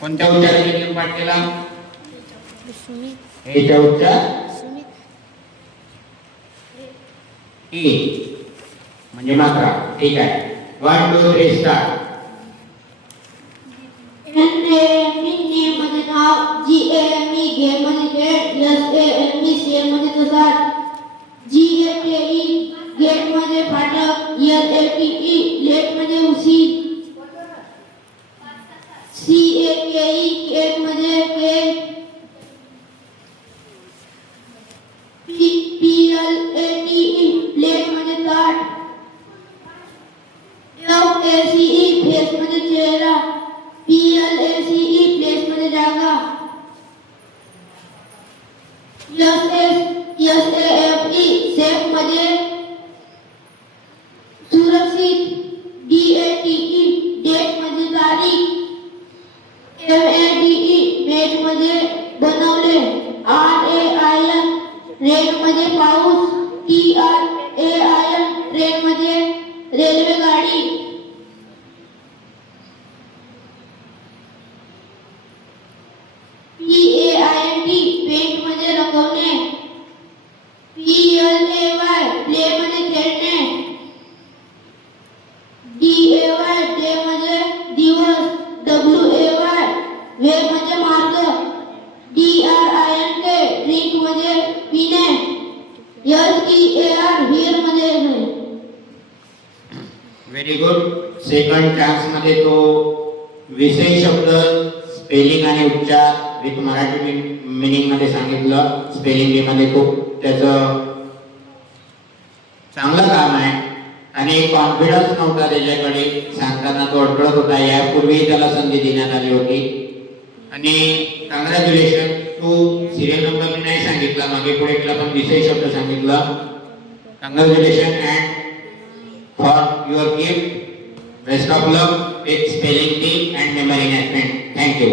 कोणत्या उच्चाराने नियम पाठ केला? एचा उच्चार ई म्हणजे मात्रा. ठीक आहे. 1 2 3 स्टार्ट. NAME नेम म्हणजे नाव, GAME गेम म्हणजे खेळ, SAME सेम म्हणजे तसाच, GATE गेट म्हणजे फाटक, LATE लेट म्हणजे उशीर, CAKE केक म्हणजे केक, PLATE प्लेट म्हणजे ताट, FACE फेस म्हणजे चेहरा, PLACE प्लेस म्हणजे जागा, SAFE सेफ म्हणजे सुरक्षित, DATE डेट म्हणजे तारीख, MADE मेट म्हणजे बनवले, RAIN रेन म्हणजे पाऊस, TRAIN ट्रेन म्हणजे रेल्वे गाडी, PAINT पेंट म्हणजे रंगवणे, PLAY प्ले म्हणजे खेळणे, DAY डे म्हणजे दिवस, WAY वे म्हणजे मार्ग, DRINK ड्रिंक म्हणजे पिणे, HEAR हिअर म्हणजे व्हेरी गुड. सेकंड चान्स मध्ये तो विषय शब्द स्पेलिंग आणि उच्चार विथ मराठी मीनिंग मध्ये सांगितलं. स्पेलिंग बी मध्ये खूप त्याचं चांगलं काम आहे आणि कॉन्फिडन्स नव्हता त्याच्याकडे, सांगताना तो अडकळत होता. यापूर्वी त्याला संधी देण्यात आली होती आणि कॉंग्रॅच्युलेशन. तू सिरियल नंबर नाही सांगितला मागे पुढे, पण विषय शब्द सांगितला. Congratulation and for your gift. Best of luck with spelling bee and memory enhancement. Thank you.